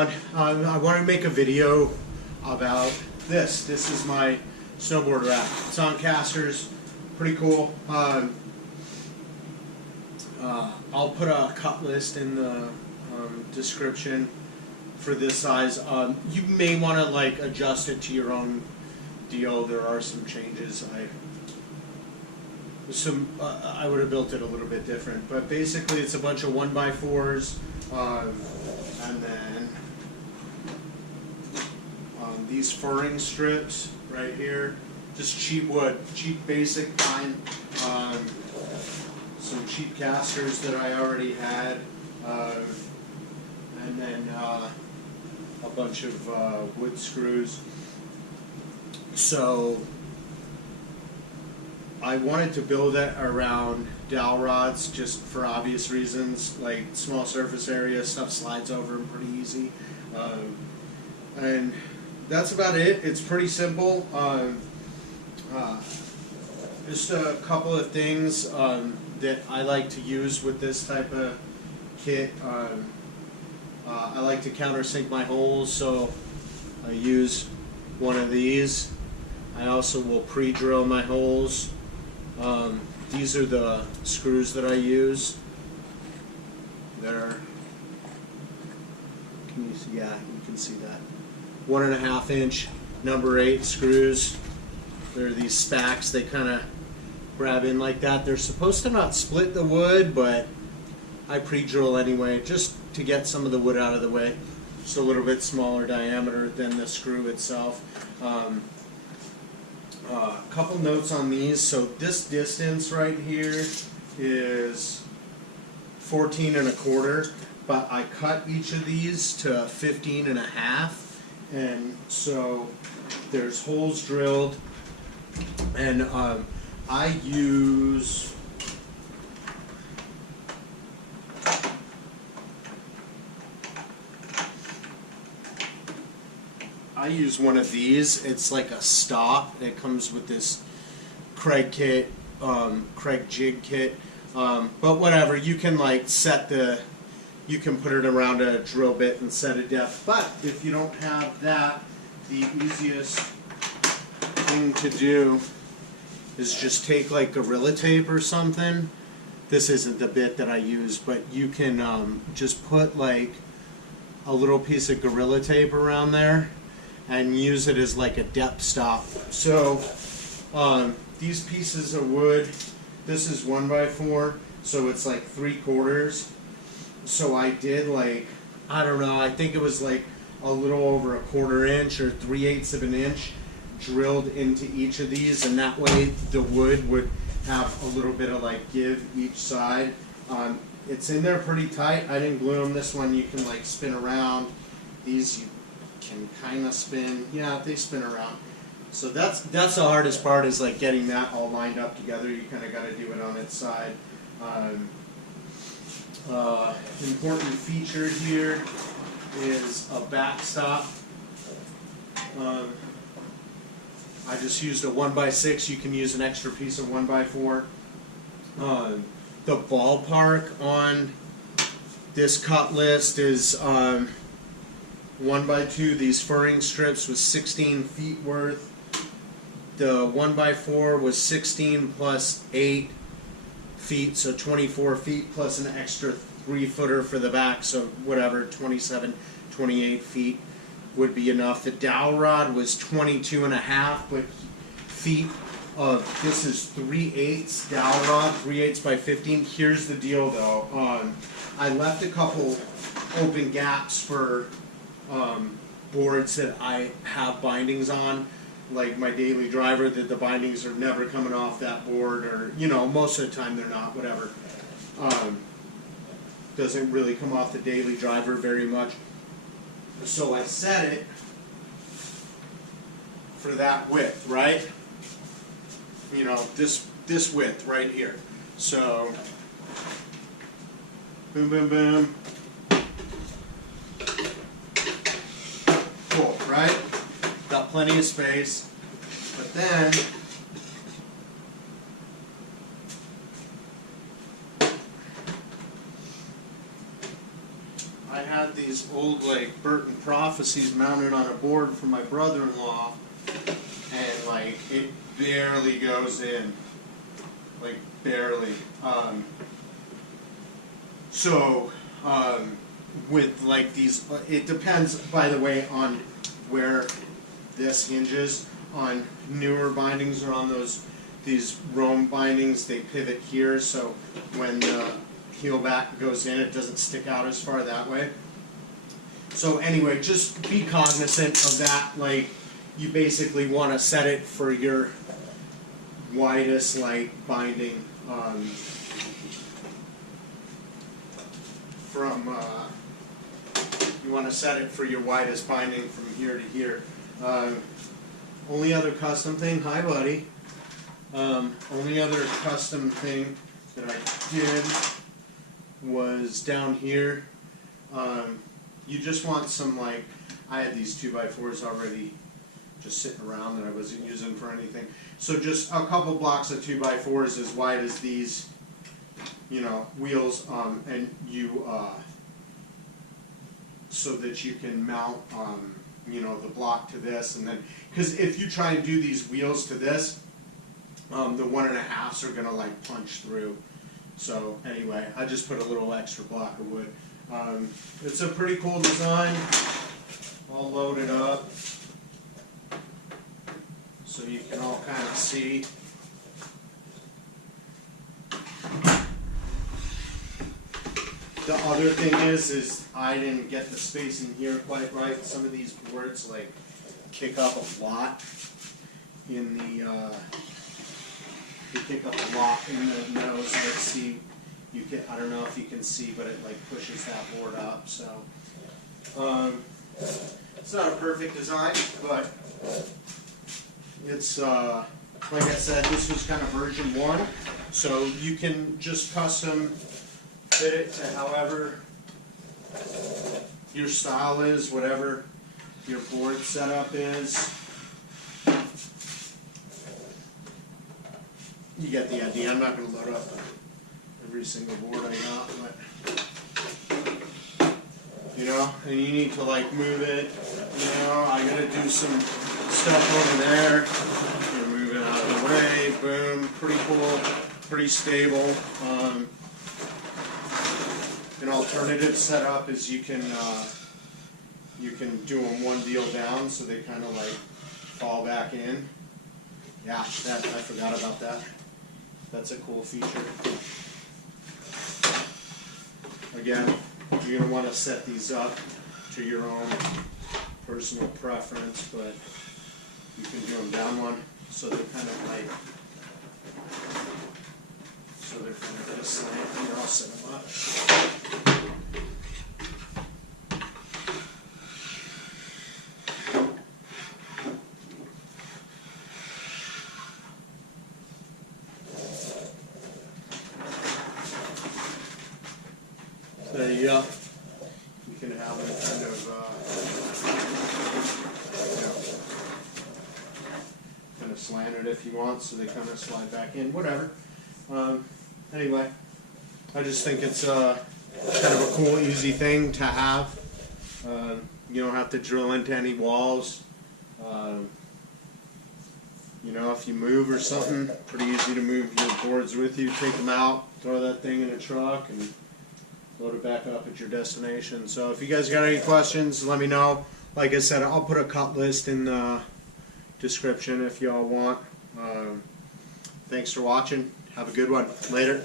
on. I want to make a video about this. This is my snowboard rack. It's on casters. Pretty cool. I'll put a cut list in the description for this size. You may want to like adjust it to your own deal. There are some changes. I would have built it a little bit different, but basically it's a bunch of 1x4s, and then these furring strips right here, just cheap wood, cheap basic pine, some cheap casters that I already had, and then a bunch of wood screws. So I wanted to build it around dowel rods just for obvious reasons, like small surface area, stuff slides over them pretty easy. And that's about it. It's pretty simple. Just a couple of things that I like to use with this type of kit. I like to countersink my holes, so I use one of these. I also will pre-drill my holes. These are the screws that I use. They're, can you see? Yeah, you can see that. 1.5 inch number 8 screws. They're these spacks. They kind of grab in like that. They're supposed to not split the wood, but I pre-drill anyway, just to get some of the wood out of the way. Just a little bit smaller diameter than the screw itself. Couple notes on these. So this distance right here is 14.25, but I cut each of these to 15.5, and so there's holes drilled, and I use one of these. It's like a stop. It comes with this Craig kit, Craig jig kit. But whatever, you can like you can put it around a drill bit and set a depth. But if you don't have that, the easiest thing to do is just take like Gorilla Tape or something. This isn't the bit that I use, but you can just put like a little piece of Gorilla Tape around there and use it as like a depth stop. So these pieces of wood, this is 1x4, so it's like 3/4. So I did like, I don't know, I think it was like a little over 1/4 inch or 3/8 of an inch drilled into each of these, and that way the wood would have a little bit of like give each side. It's in there pretty tight. I didn't glue them. This one you can like spin around. These you can kind of spin. Yeah, they spin around. So that's the hardest part, is like getting that all lined up together. You kind of got to do it on its side. Important feature here is a backstop. I just used a 1x6. You can use an extra piece of 1x4. The ballpark on this cut list is 1x2. These furring strips was 16 feet worth. The 1x4 was 16 plus 8 feet, so 24 feet plus an extra 3-footer for the back, so whatever, 27, 28 feet would be enough. The dowel rod was 22.5 feet. This is 3/8 dowel rod, 3/8 by 15. Here's the deal though. I left a couple open gaps for boards that I have bindings on, like my daily driver, that the bindings are never coming off that board, or you know, most of the time they're not, whatever. Doesn't really come off the daily driver very much. So I set it for that width, right? You know, this width right here. So boom, boom, boom. Cool, right? Got plenty of space. But then I had the these old like Burton Prophecies mounted on a board for my brother-in-law, and like it barely goes in, like barely. With like these, it depends, by the way, on where this hinges. On newer bindings or on these Rome bindings, they pivot here, so when the heel back goes in, it doesn't stick out as far that way. So anyway, just be cognizant of that. Like, you basically want to set it for your widest like binding you want to set it for your widest binding from here to here. Only other custom thing, hi buddy. Only other custom thing that I did was down here. You just want some, like, I had these 2x4s already just sitting around that I wasn't using for anything. So just a couple blocks of 2x4s as wide as these, you know, wheels, and you, so that you can mount, you know, the block to this, and then, because if you try and do these wheels to this, the 1.5s are gonna like punch through. So anyway, I just put a little extra block of wood. It's a pretty cool design. I'll load it up so you can all kind of see. The other thing is I didn't get the spacing here quite right. Some of these boards like kick up a lot in the nose. Let's see, you can, I don't know if you can see, but it like pushes that board up. So it's not a perfect design, but it's like I said, this was kind of version 1, so you can just custom fit it to however your style is, whatever your board setup is. You get the idea. I'm not going to load up every single board I got, but you know, and you need to like move it. You know, I got to do some stuff over there. You move it out of the way. Boom. Pretty cool. Pretty stable. An alternative setup is you can do them one deal down, so they kind of like fall back in. Yeah, that, I forgot about that. That's a cool feature. Again, you're going to want to set these up to your own personal preference, but you can do them down one, so they're kind of like, so they're kind of at a slant. Here, I'll set them up. There you go. You can have them kind of, you know, kind of slanted if you want, so they kind of slide back in, whatever. Anyway, I just think it's kind of a cool, easy thing to have. You don't have to drill into any walls. You know, if you move or something, pretty easy to move your boards with you. Take them out, throw that thing in a truck, and load it back up at your destination. So if you guys got any questions, let me know. Like I said, I'll put a cut list in the description if y'all want. Thanks for watching. Have a good one. Later.